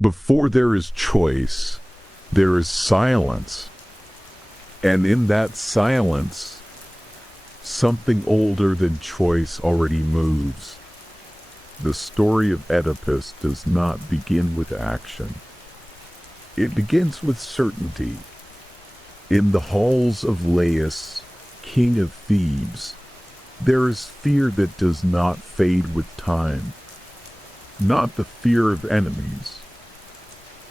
Before there is choice, there is silence. And in that silence, something older than choice already moves. The story of Oedipus does not begin with action. It begins with certainty. In the halls of Laius, king of Thebes, there is fear that does not fade with time. Not the fear of enemies,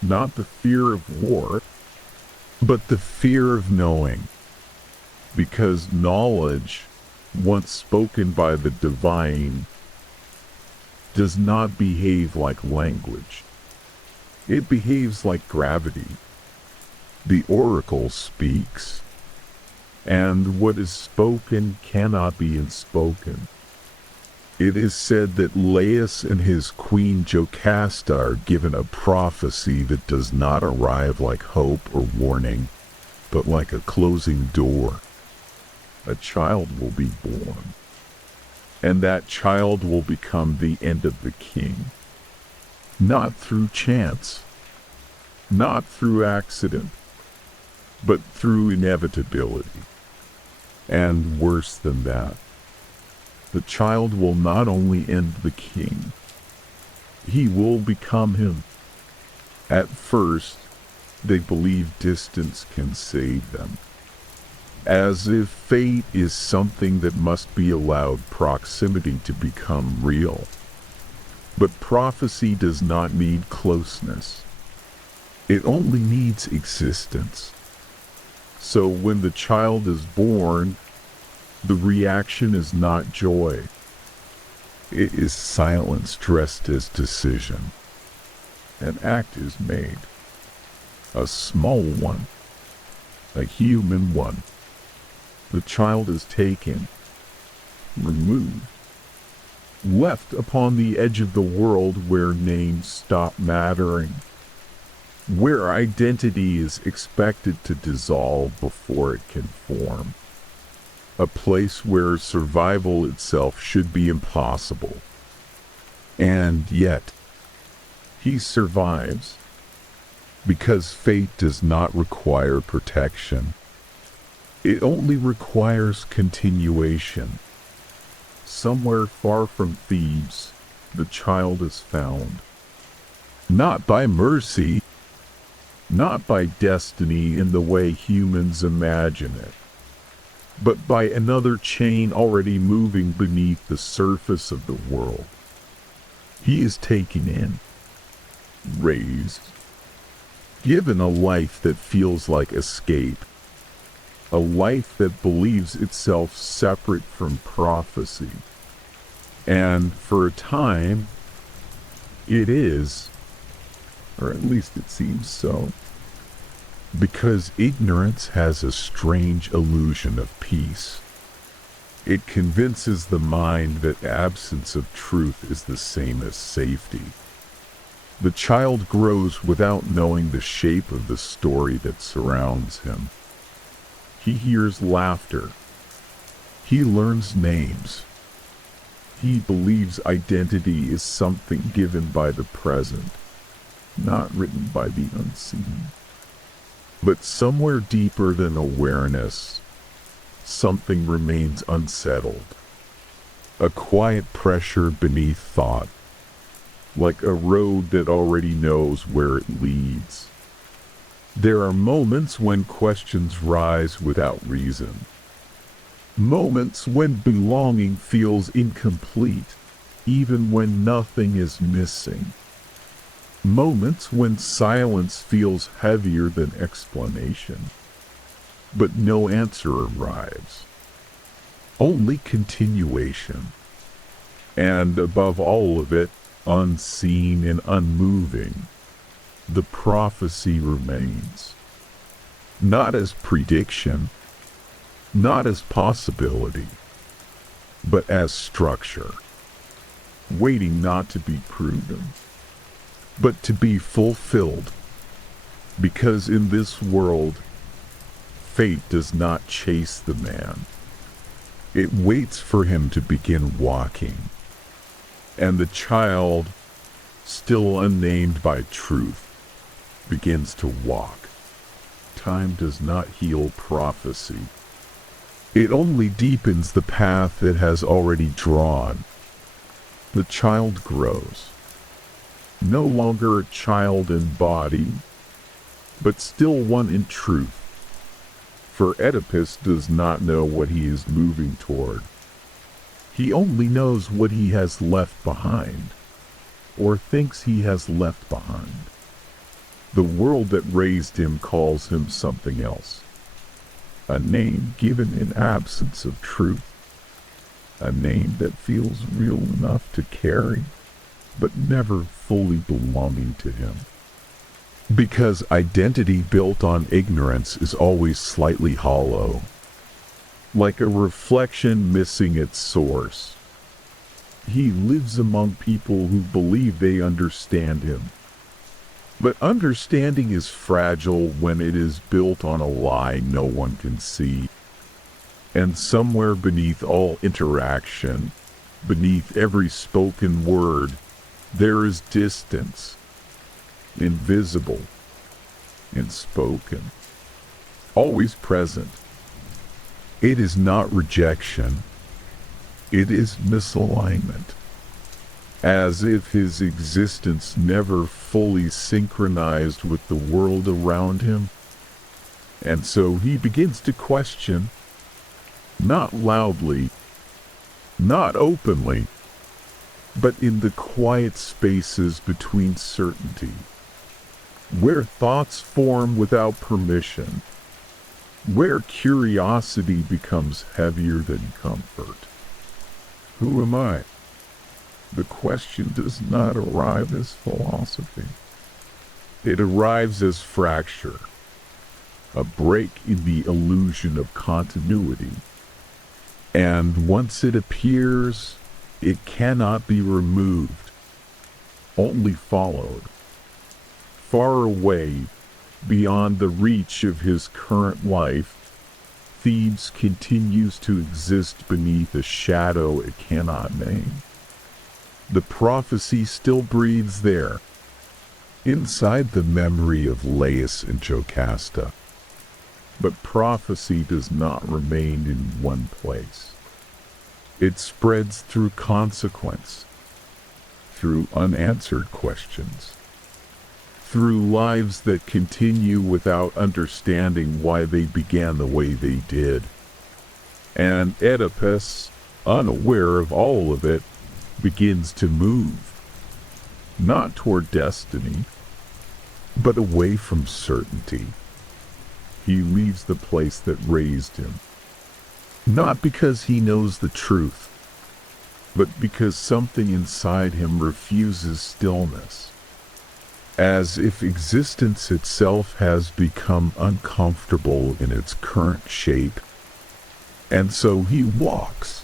not the fear of war, but the fear of knowing. Because knowledge, once spoken by the divine, does not behave like language. It behaves like gravity. The oracle speaks, and what is spoken cannot be unspoken. It is said that Laius and his queen Jocasta are given a prophecy that does not arrive like hope or warning, but like a closing door. A child will be born, and that child will become the end of the king. Not through chance, not through accident, but through inevitability. And worse than that, the child will not only end the king, he will become him. At first, they believe distance can save them, as if fate is something that must be allowed proximity to become real. But prophecy does not need closeness. It only needs existence. So when the child is born, the reaction is not joy. It is silence dressed as decision. An act is made. A small one. A human one. The child is taken, removed, left upon the edge of the world where names stop mattering, where identity is expected to dissolve before it can form. A place where survival itself should be impossible. And yet, he survives, because fate does not require protection. It only requires continuation. Somewhere far from Thebes, the child is found. Not by mercy, not by destiny in the way humans imagine it, but by another chain already moving beneath the surface of the world. He is taken in, raised, given a life that feels like escape, a life that believes itself separate from prophecy. And for a time, it is, or at least it seems so. Because ignorance has a strange illusion of peace. It convinces the mind that absence of truth is the same as safety. The child grows without knowing the shape of the story that surrounds him. He hears laughter. He learns names. He believes identity is something given by the present, not written by the unseen. But somewhere deeper than awareness, something remains unsettled. A quiet pressure beneath thought, like a road that already knows where it leads. There are moments when questions rise without reason. Moments when belonging feels incomplete, even when nothing is missing. Moments when silence feels heavier than explanation. But no answer arrives. Only continuation. And above all of it, unseen and unmoving, the prophecy remains. Not as prediction, not as possibility, but as structure, waiting not to be proven, but to be fulfilled. Because in this world, fate does not chase the man. It waits for him to begin walking. And the child, still unnamed by truth, begins to walk. Time does not heal prophecy. It only deepens the path it has already drawn. The child grows. No longer a child in body, but still one in truth. For Oedipus does not know what he is moving toward. He only knows what he has left behind, or thinks he has left behind. The world that raised him calls him something else. A name given in absence of truth. A name that feels real enough to carry, but never fully belonging to him. Because identity built on ignorance is always slightly hollow, like a reflection missing its source. He lives among people who believe they understand him. But understanding is fragile when it is built on a lie no one can see. And somewhere beneath all interaction, beneath every spoken word, there is distance. Invisible, unspoken, always present. It is not rejection, it is misalignment, as if his existence never fully synchronized with the world around him. And so he begins to question, not loudly, not openly, but in the quiet spaces between certainty, where thoughts form without permission, where curiosity becomes heavier than comfort. Who am I? The question does not arrive as philosophy. It arrives as fracture, a break in the illusion of continuity. And once it appears, it cannot be removed, only followed. Far away, beyond the reach of his current life, Thebes continues to exist beneath a shadow it cannot name. The prophecy still breathes there, inside the memory of Laius and Jocasta. But prophecy does not remain in one place. It spreads through consequence, through unanswered questions, through lives that continue without understanding why they began the way they did. And Oedipus, unaware of all of it, begins to move, not toward destiny, but away from certainty. He leaves the place that raised him, not because he knows the truth, but because something inside him refuses stillness, as if existence itself has become uncomfortable in its current shape. And so he walks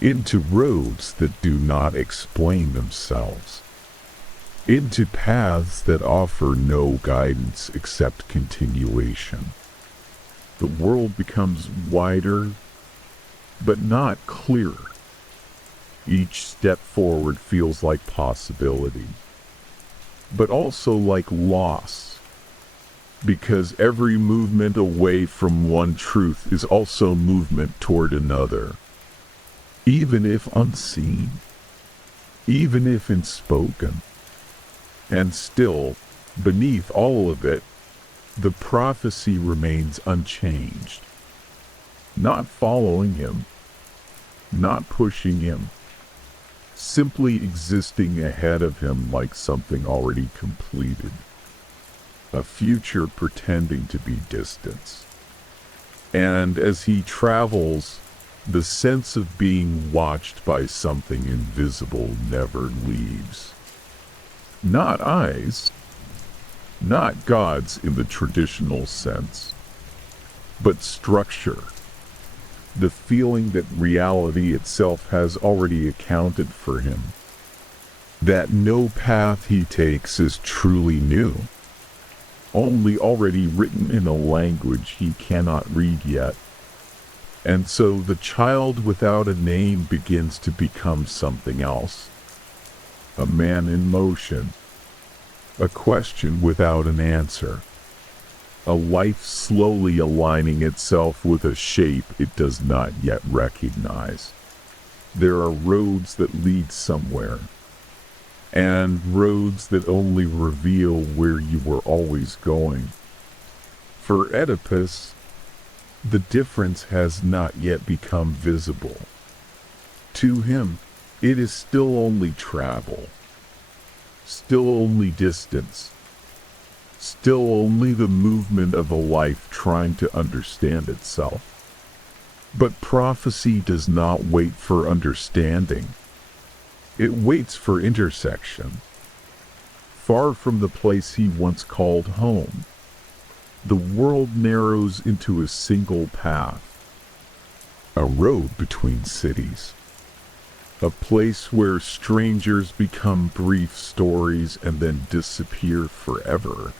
into roads that do not explain themselves, into paths that offer no guidance except continuation. The world becomes wider, but not clearer. Each step forward feels like possibility, but also like loss, because every movement away from one truth is also movement toward another, even if unseen, even if unspoken. And still, beneath all of it, the prophecy remains unchanged, not following him, not pushing him, simply existing ahead of him like something already completed, a future pretending to be distance. And as he travels, the sense of being watched by something invisible never leaves. Not eyes, not gods in the traditional sense, but structure. The feeling that reality itself has already accounted for him. That no path he takes is truly new, only already written in a language he cannot read yet. And so the child without a name begins to become something else. a man in motion, a question without an answer, a life slowly aligning itself with a shape it does not yet recognize. There are roads that lead somewhere, and roads that only reveal where you were always going. For Oedipus, the difference has not yet become visible. To him, it is still only travel, still only distance, still only the movement of a life trying to understand itself. But prophecy does not wait for understanding. It waits for intersection. Far from the place he once called home, the world narrows into a single path, a road between cities, a place where strangers become brief stories and then disappear forever.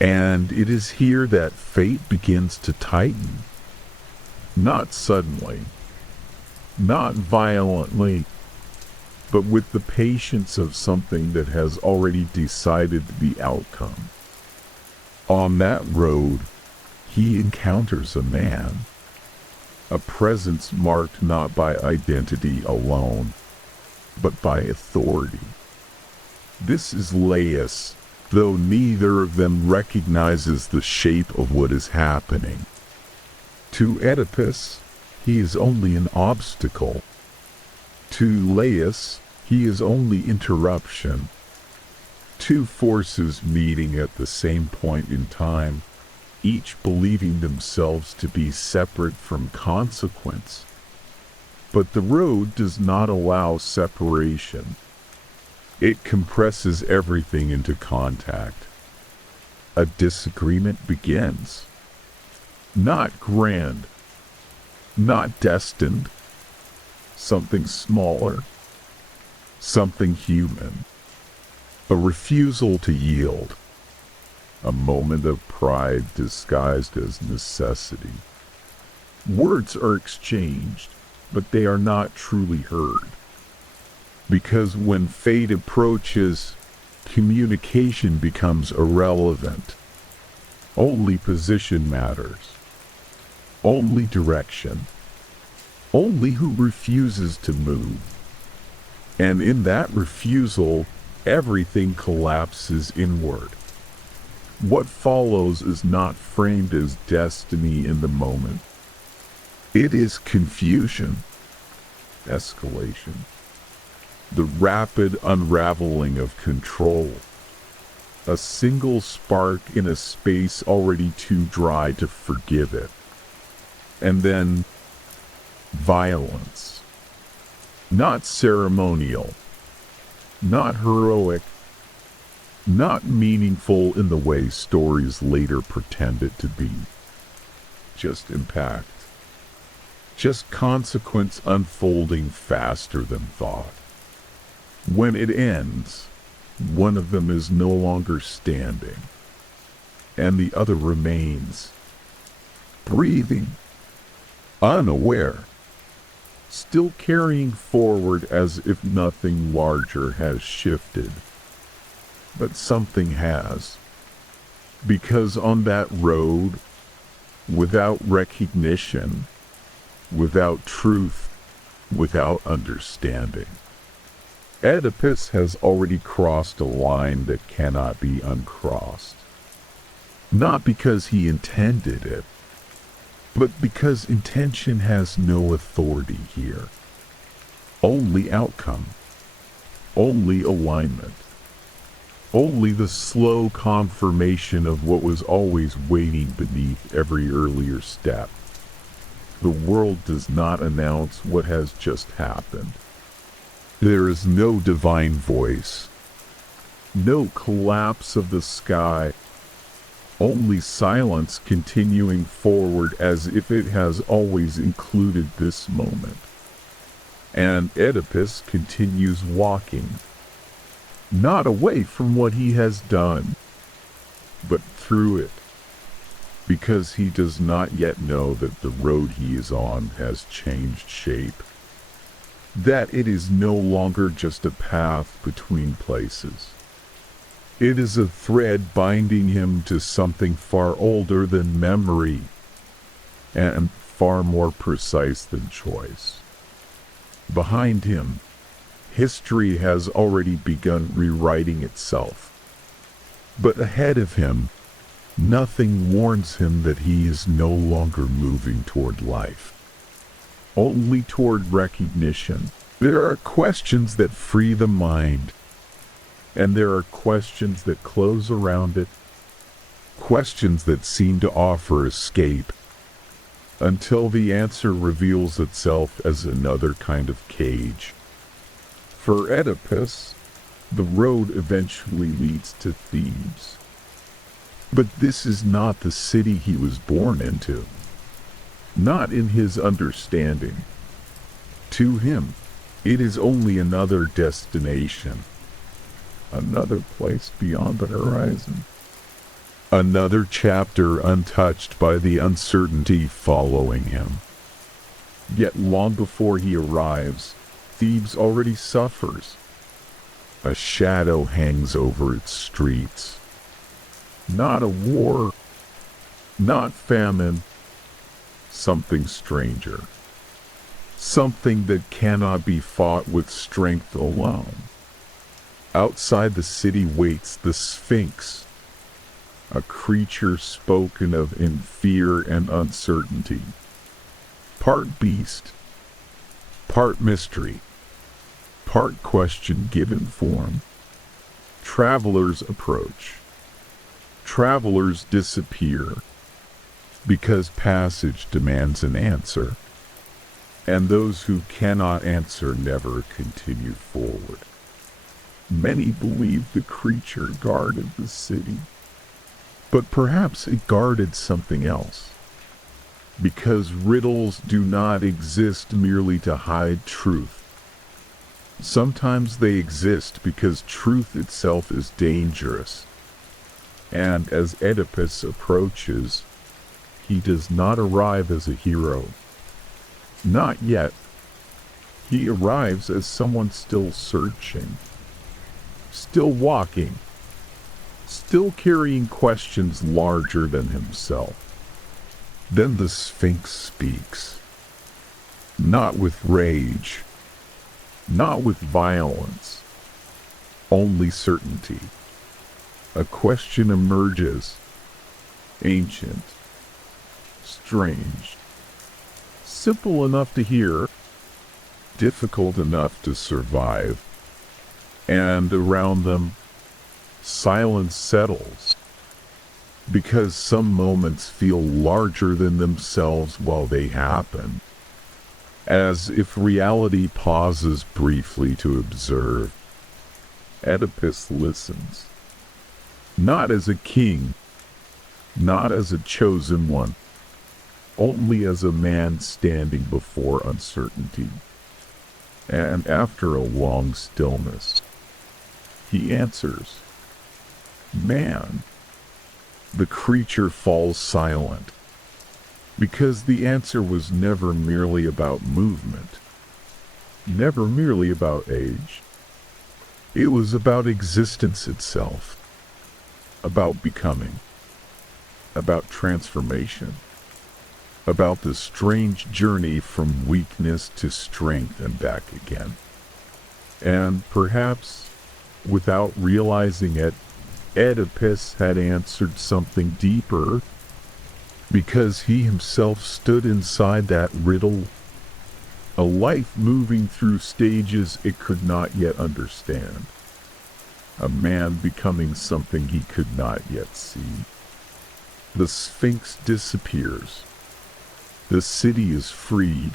And it is here that fate begins to tighten. Not suddenly, not violently, but with the patience of something that has already decided the outcome. On that road, he encounters a man, a presence marked not by identity alone, but by authority. This is Laius, though neither of them recognizes the shape of what is happening. To Oedipus, he is only an obstacle. To Laius, he is only interruption. Two forces meeting at the same point in time, each believing themselves to be separate from consequence. But the road does not allow separation. It compresses everything into contact. A disagreement begins. Not grand, not destined, something smaller, something human, a refusal to yield, a moment of pride disguised as necessity. Words are exchanged, but they are not truly heard. Because when fate approaches, communication becomes irrelevant. Only position matters. Only direction. Only who refuses to move. And in that refusal, everything collapses inward. What follows is not framed as destiny in the moment. It is confusion, escalation, the rapid unraveling of control. A single spark in a space already too dry to forgive it. And then, violence. Not ceremonial, not heroic, not meaningful in the way stories later pretend it to be. Just impact. Just consequence unfolding faster than thought. When it ends, one of them is no longer standing, and the other remains, breathing, unaware, still carrying forward as if nothing larger has shifted. But something has. Because on that road, without recognition, without truth, without understanding, Oedipus has already crossed a line that cannot be uncrossed. Not because he intended it, but because intention has no authority here. Only outcome. Only alignment. Only the slow confirmation of what was always waiting beneath every earlier step. The world does not announce what has just happened. There is no divine voice. No collapse of the sky. Only silence continuing forward as if it has always included this moment. And Oedipus continues walking. Not away from what he has done, but through it. Because he does not yet know that the road he is on has changed shape. that it is no longer just a path between places. It is a thread binding him to something far older than memory and far more precise than choice. Behind him, history has already begun rewriting itself. But ahead of him, nothing warns him that he is no longer moving toward life, only toward recognition. There are questions that free the mind, and there are questions that close around it, questions that seem to offer escape, until the answer reveals itself as another kind of cage. For Oedipus, the road eventually leads to Thebes. But this is not the city he was born into, not in his understanding. To him, it is only another destination, another place beyond the horizon, another chapter untouched by the uncertainty following him. Yet long before he arrives, Thebes already suffers. A shadow hangs over its streets. Not a war, not famine, something stranger. Something that cannot be fought with strength alone. Outside the city waits the Sphinx, a creature spoken of in fear and uncertainty. Part beast, part mystery, part question given form. Travelers approach. Travelers disappear, because passage demands an answer, and those who cannot answer never continue forward. Many believe the creature guarded the city, but perhaps it guarded something else, because riddles do not exist merely to hide truth. Sometimes they exist because truth itself is dangerous, and as Oedipus approaches, he does not arrive as a hero. Not yet. He arrives as someone still searching, still walking, still carrying questions larger than himself. Then the Sphinx speaks, not with rage, not with violence, only certainty. A question emerges, ancient, strange, simple enough to hear, difficult enough to survive, and around them, silence settles, because some moments feel larger than themselves while they happen, as if reality pauses briefly to observe. Oedipus listens, not as a king, not as a chosen one, only as a man standing before uncertainty. And after a long stillness, he answers, "Man." The creature falls silent, because the answer was never merely about movement, never merely about age. It was about existence itself, about becoming, about transformation, about the strange journey from weakness to strength and back again. And perhaps, without realizing it, Oedipus had answered something deeper, because he himself stood inside that riddle, a life moving through stages it could not yet understand, a man becoming something he could not yet see. The Sphinx disappears. The city is freed.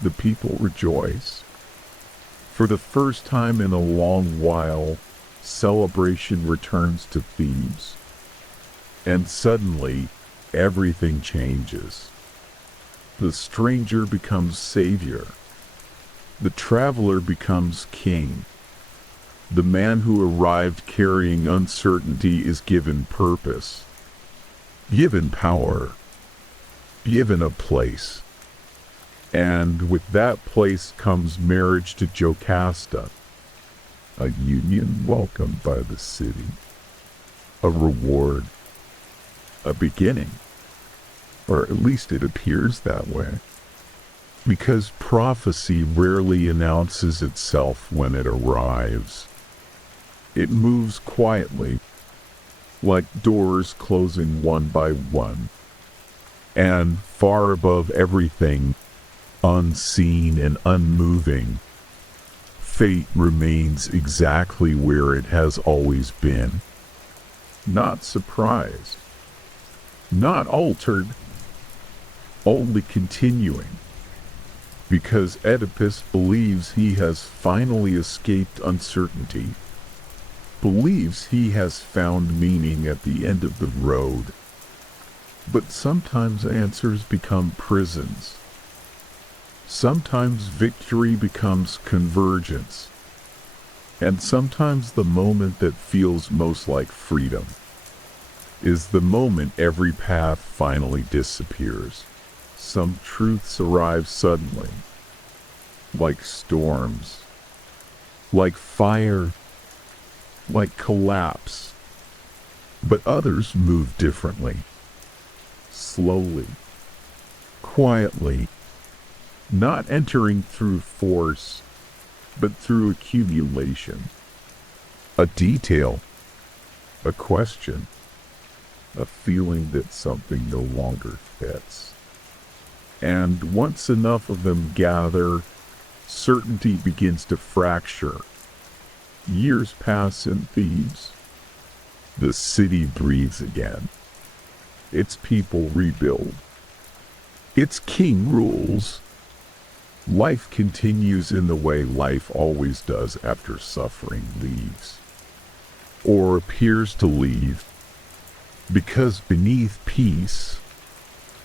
The people rejoice. For the first time in a long while, celebration returns to Thebes. And suddenly, everything changes. The stranger becomes savior. The traveler becomes king. The man who arrived carrying uncertainty is given purpose, given power, given a place. And with that place comes marriage to Jocasta, a union welcomed by the city, a reward, a beginning, or at least it appears that way, because prophecy rarely announces itself when it arrives. It moves quietly, like doors closing one by one, and far above everything, unseen and unmoving, fate remains exactly where it has always been. Not surprised, not altered, only continuing. Because Oedipus believes he has finally escaped uncertainty, believes he has found meaning at the end of the road. But sometimes answers become prisons. Sometimes victory becomes convergence. And sometimes the moment that feels most like freedom is the moment every path finally disappears. Some truths arrive suddenly, like storms, like fire, like collapse. But others move differently, slowly, quietly, not entering through force, but through accumulation. A detail, a question, a feeling that something no longer fits. And once enough of them gather, certainty begins to fracture. Years pass in Thebes. The city breathes again. Its people rebuild. Its king rules. Life continues in the way life always does after suffering leaves, or appears to leave, because beneath peace,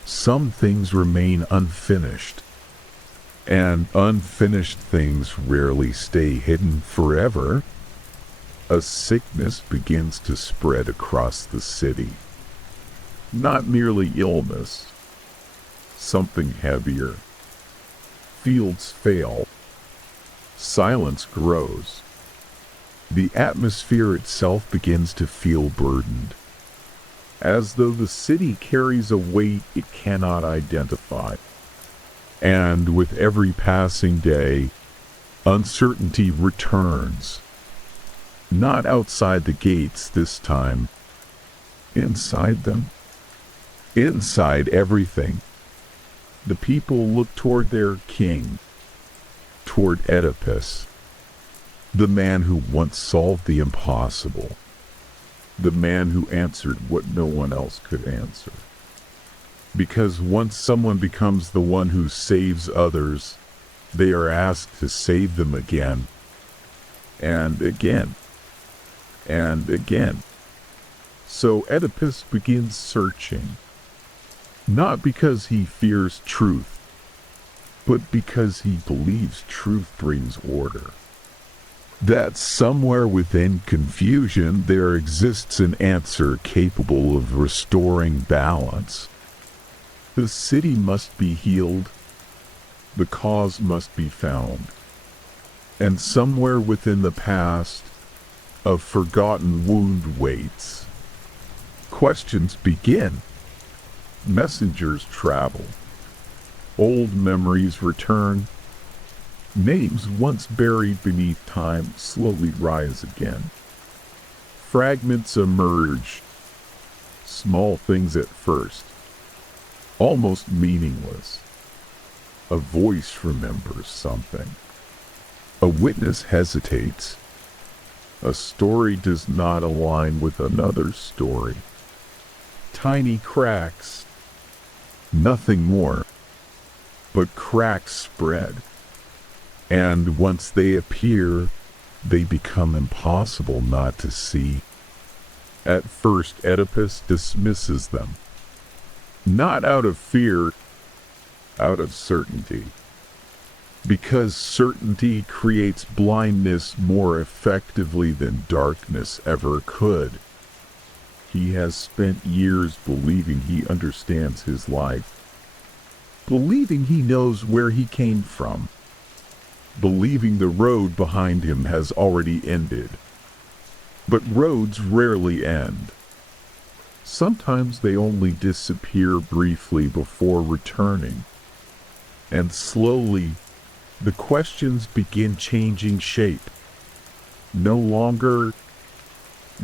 some things remain unfinished, and unfinished things rarely stay hidden forever. A sickness begins to spread across the city. Not merely illness, something heavier. Fields fail. Silence grows. The atmosphere itself begins to feel burdened, as though the city carries a weight it cannot identify. And with every passing day, uncertainty returns. Not outside the gates this time. Inside them. Inside everything. The people look toward their king, toward Oedipus, the man who once solved the impossible, the man who answered what no one else could answer. Because once someone becomes the one who saves others, they are asked to save them again, and again, and again. So Oedipus begins searching. Not because he fears truth, but because he believes truth brings order. That somewhere within confusion there exists an answer capable of restoring balance. The city must be healed, the cause must be found, and somewhere within the past, a forgotten wound waits. Questions begin. Messengers travel. Old memories return. Names once buried beneath time slowly rise again. Fragments emerge. Small things at first, almost meaningless. A voice remembers something. A witness hesitates. A story does not align with another story. Tiny cracks. Nothing more, but cracks spread, and once they appear, they become impossible not to see. At first, Oedipus dismisses them, not out of fear, out of certainty, because certainty creates blindness more effectively than darkness ever could. He has spent years believing he understands his life, believing he knows where he came from, believing the road behind him has already ended. But roads rarely end. Sometimes they only disappear briefly before returning. And slowly, the questions begin changing shape. No longer,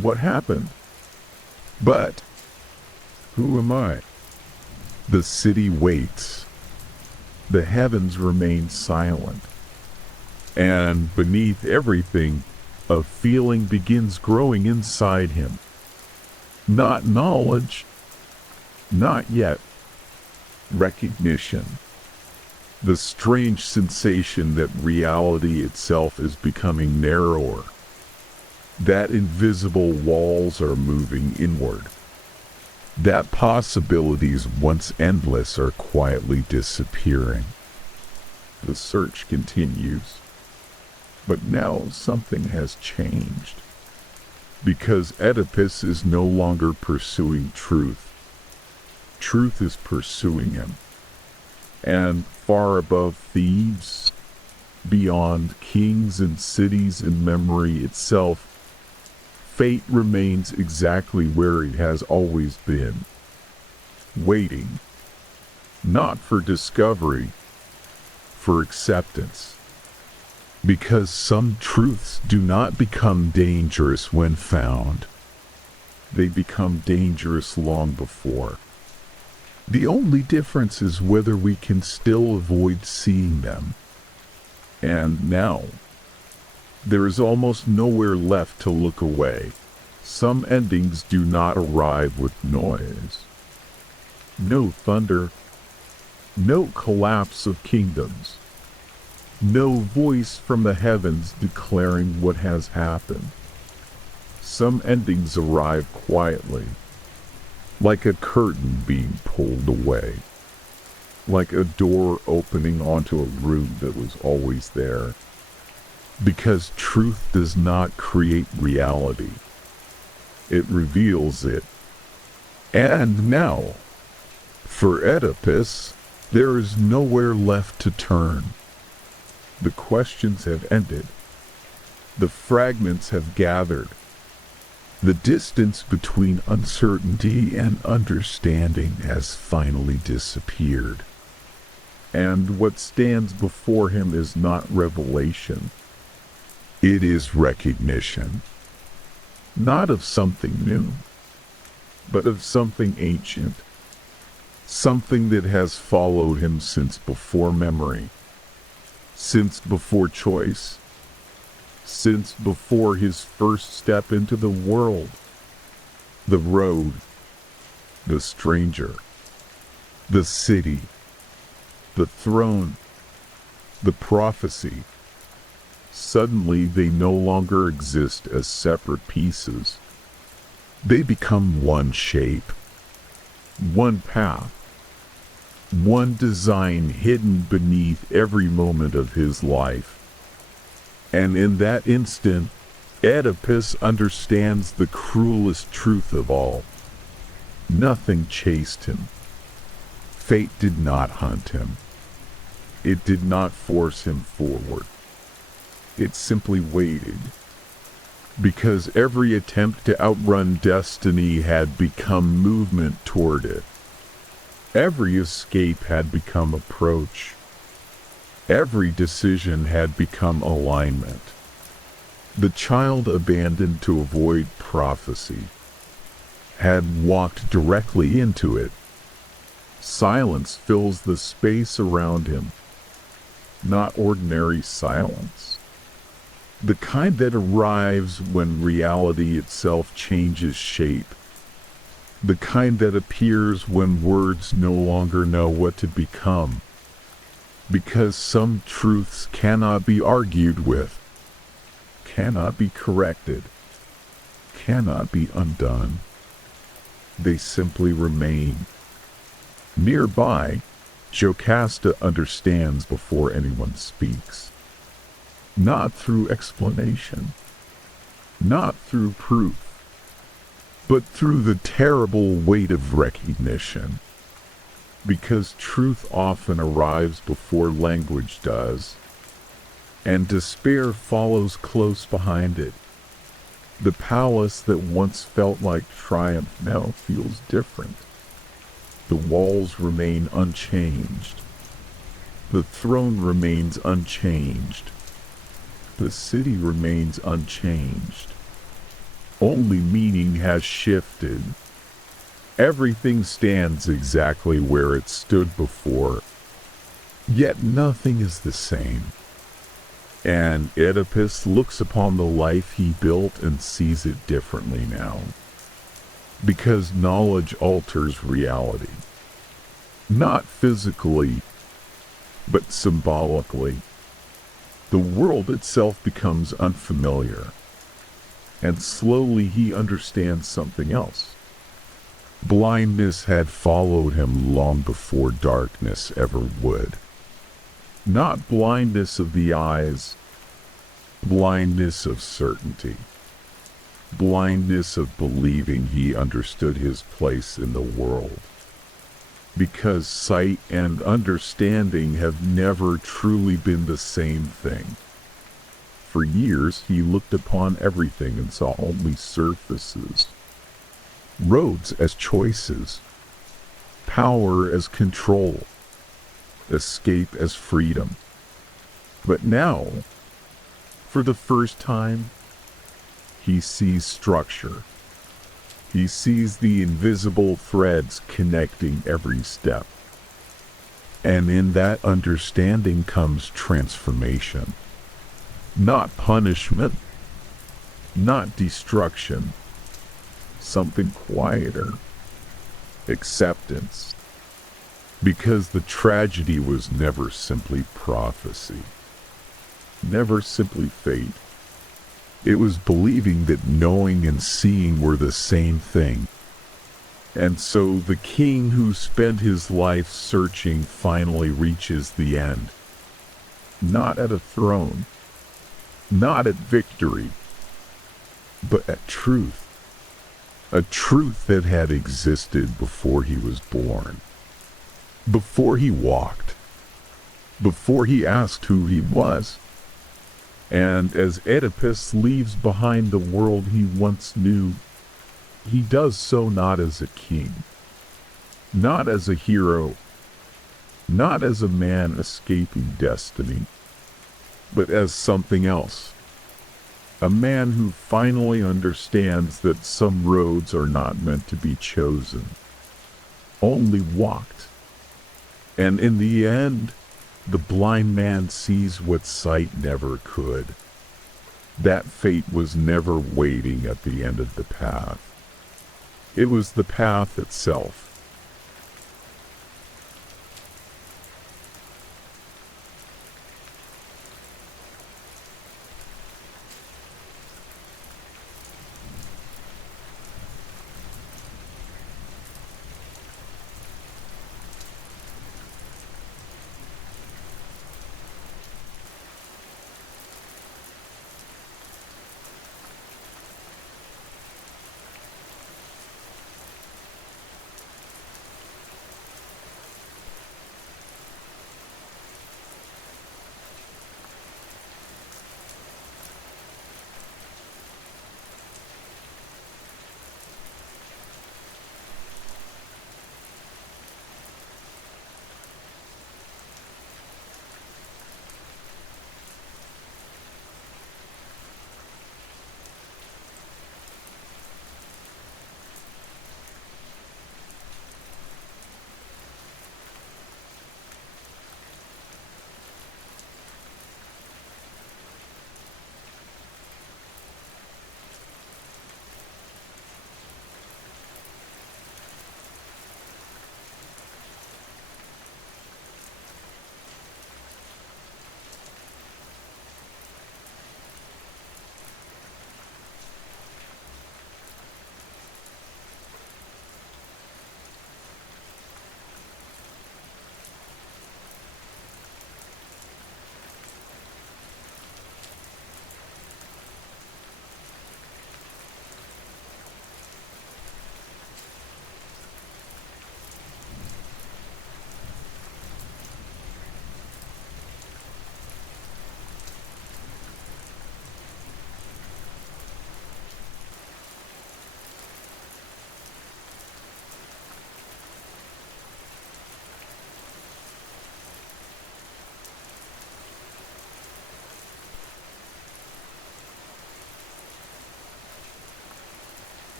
what happened? But, who am I? The city waits. The heavens remain silent. And beneath everything, a feeling begins growing inside him. Not knowledge. Not yet. Recognition. The strange sensation that reality itself is becoming narrower. That invisible walls are moving inward. That possibilities once endless are quietly disappearing. The search continues. But now something has changed. Because Oedipus is no longer pursuing truth. Truth is pursuing him. And far above Thebes, beyond kings and cities and memory itself, fate remains exactly where it has always been. Waiting. Not for discovery, for acceptance. Because some truths do not become dangerous when found. They become dangerous long before. The only difference is whether we can still avoid seeing them. And now, there is almost nowhere left to look away. Some endings do not arrive with noise. No thunder. No collapse of kingdoms. No voice from the heavens declaring what has happened. Some endings arrive quietly, like a curtain being pulled away, like a door opening onto a room that was always there. Because truth does not create reality. It reveals it. And now, for Oedipus, there is nowhere left to turn. The questions have ended. The fragments have gathered. The distance between uncertainty and understanding has finally disappeared. And what stands before him is not revelation. It is recognition. Not of something new, but of something ancient. Something that has followed him since before memory. Since before choice, since before his first step into the world, the road, the stranger, the city, the throne, the prophecy. Suddenly they no longer exist as separate pieces. They become one shape, one path. One design hidden beneath every moment of his life. And in that instant, Oedipus understands the cruelest truth of all. Nothing chased him. Fate did not hunt him. It did not force him forward. It simply waited. Because every attempt to outrun destiny had become movement toward it. Every escape had become approach. Every decision had become alignment. The child abandoned to avoid prophecy had walked directly into it. Silence fills the space around him. Not ordinary silence. The kind that arrives when reality itself changes shape. The kind that appears when words no longer know what to become. Because some truths cannot be argued with, cannot be corrected, cannot be undone. They simply remain. Nearby, Jocasta understands before anyone speaks. Not through explanation, not through proof, but through the terrible weight of recognition. because truth often arrives before language does, and despair follows close behind it. The palace that once felt like triumph now feels different. The walls remain unchanged. The throne remains unchanged. The city remains unchanged. Only meaning has shifted. Everything stands exactly where it stood before, yet nothing is the same. And Oedipus looks upon the life he built and sees it differently now. Because knowledge alters reality. Not physically, but symbolically. The world itself becomes unfamiliar, and slowly he understands something else. Blindness had followed him long before darkness ever would. Not blindness of the eyes, blindness of certainty. Blindness of believing he understood his place in the world. Because sight and understanding have never truly been the same thing. For years he looked upon everything and saw only surfaces. Roads as choices. Power as control. Escape as freedom. But now, for the first time, he sees structure. He sees the invisible threads connecting every step. And in that understanding comes transformation. Not punishment, not destruction. Something quieter. Acceptance. Because the tragedy was never simply prophecy. Never simply fate. It was believing that knowing and seeing were the same thing. And so the king who spent his life searching finally reaches the end. Not at a throne. Not at victory. But at truth. A truth that had existed before he was born. Before he walked. Before he asked who he was. And as Oedipus leaves behind the world he once knew, he does so not as a king, not as a hero, not as a man escaping destiny, but as something else. A man who finally understands that some roads are not meant to be chosen, only walked. And in the end, the blind man sees what sight never could. That fate was never waiting at the end of the path. It was the path itself.